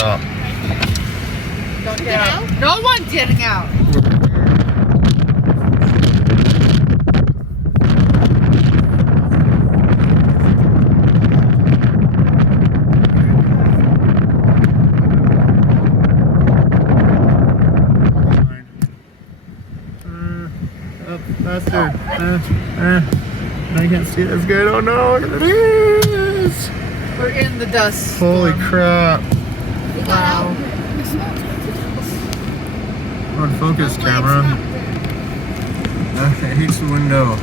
stop. Don't get out. No one's getting out. Faster. I can't see it as good. Oh no, it is. We're in the dust. Holy crap. Wow. We're on focus, camera. Okay, here's the window.